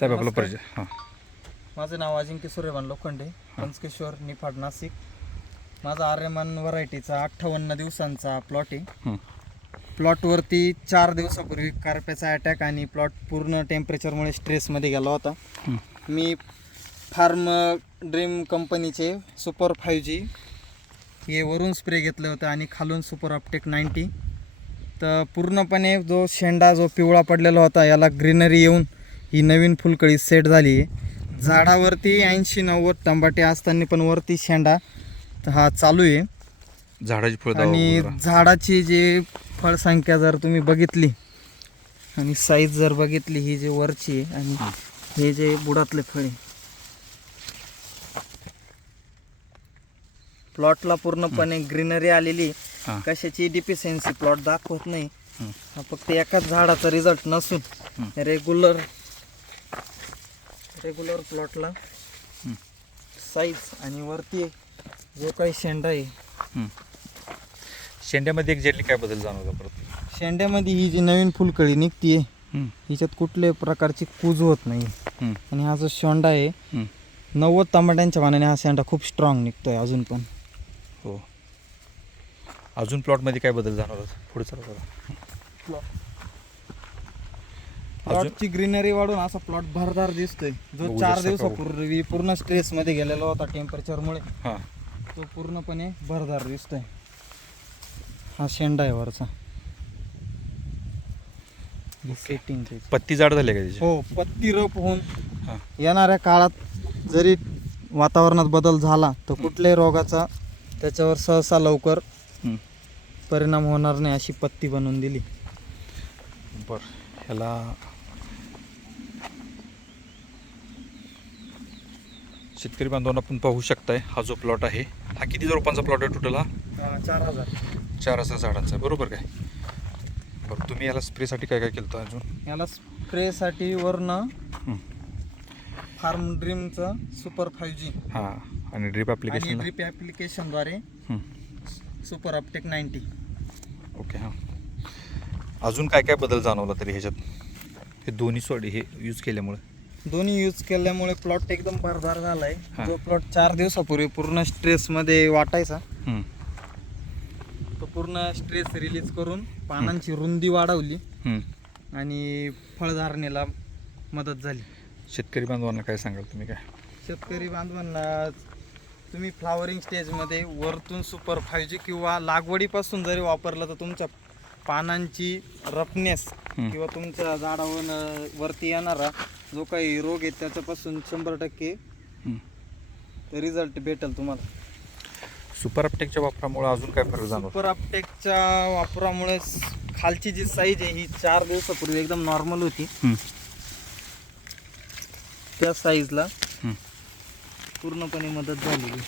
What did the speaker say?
साहेब आपला. परिचय. हां. माझं नाव अजिंक्य सूर्यवान लोखंडे पंचकेश्वर निफाड नाशिक. माझा आर्यमान व्हरायटीचा अठ्ठावन्न दिवसांचा प्लॉट आहे. प्लॉटवरती चार दिवसापूर्वी कारप्याचा अटॅक आणि प्लॉट पूर्ण टेम्परेचरमुळे स्ट्रेसमध्ये गेला होता. मी फार्म ड्रीम कंपनीचे सुपर फाईव्ह जी हे वरून स्प्रे घेतलं होतं आणि खालून सुपर अपटेक नाईन्टी तर पूर्णपणे जो शेंडा जो पिवळा पडलेला होता याला ग्रीनरी येऊन ही नवीन फुलकळी सेट झाली आहे. झाडावरती ऐंशी नव्वद टमाटे असताना पण वरती शेंडा हा चालू आहे. झाडाची फळं आणि झाडाची जे फळसंख्या जर तुम्ही बघितली आणि साईज जर बघितली ही जे वरची आहे आणि हे. जे बुडातले फळे प्लॉटला पूर्णपणे ग्रीनरी आलेली कशाची डिफिशियन्सी प्लॉट दाखवत नाही. हं. फक्त एकाच झाडाचा रिझल्ट नसून. Regular regular प्लॉटला. साईज आणि वरती जो काही शेंडा आहे. शेंड्यामध्ये एक्झॅक्टली काय बदल जाणवला परत शेंड्यामध्ये ही जी नवीन फुलकळी निघतीये हं. हिच्यात कुठल्याही प्रकारची कूज होत नाही. आणि हा जो शेंडा आहे. नव्वद टमाट्यांच्या मानाने हा शेंडा खूप स्ट्रॉंग निघतोय अजून पण हो अजून प्लॉटमध्ये काय बदल जाणवला पुढे चला अजून प्लॉटची ग्रीनरी वाढून असा प्लॉट भरदार दिसतोय. जो चार दिवसापूर्वी पूर्ण स्ट्रेस मध्ये गेलेला होता टेम्परेचरमुळे हां. तो पूर्णपणे भरदार दिसतोय. हा शेंडा आहे वरचा. सेटिंग पत्ती जाड झाली का त्याची? हो पत्ती रप होऊन हां. येणाऱ्या काळात जरी वातावरणात बदल झाला तर कुठल्याही रोगाचा त्याच्यावर सहसा लवकर. परिणाम होणार नाही अशी पत्ती बनवून दिली. बरं ह्याला शेतकरी बांधवांना आपण पाहू शकताय हा जो प्लॉट आहे हा किती रोपांचा प्लॉट आहे टोटल हा? चार हजार. चार हजार झाडांचा बरोबर काय? बरं तुम्ही याला स्प्रेसाठी काय काय केलं होतं अजून? याला स्प्रेसाठी वरनं हं. फार्म ड्रीमचं सुपर फाईव्ह जी हां आणि ड्रिप आणि ॲप्लिकेशन ड्रिप ॲप्लिकेशनद्वारे सुपर अपटेक नाईन्टी ओके हां. अजून काय काय बदल जाणवला तरी ह्याच्यात? हे दोन्ही सोडी हे यूज केल्यामुळे. दोन्ही यूज केल्यामुळे प्लॉट एकदम भरदार झालाय हा. जो प्लॉट चार दिवसापूर्वी पूर्ण स्ट्रेसमध्ये वाटायचा हं. तो पूर्ण स्ट्रेस रिलीज करून पानांची रुंदी वाढवली. आणि फळधारणेला मदत झाली शेतकरी बांधवांना काय सांगाल तुम्ही काय शेतकरी बांधवांना तुम्ही फ्लावरिंग स्टेजमध्ये वरतून सुपर फाईव्ह जी किंवा लागवडीपासून जरी वापरलं तर तुमच्या पानांची रफनेस. किंवा तुमच्या झाडावर वरती येणारा जो काही रोग आहे त्याच्यापासून शंभर टक्के. रिझल्ट भेटेल तुम्हाला सुपर अपटेकच्या वापरामुळे अजून काय फरक जाणवतो सुपर अपटेकच्या वापरामुळे खालची जी साईज आहे ही चार दिवसापूर्वी एकदम नॉर्मल होती. त्या साईजला. पूर्णपणे मदत झालेली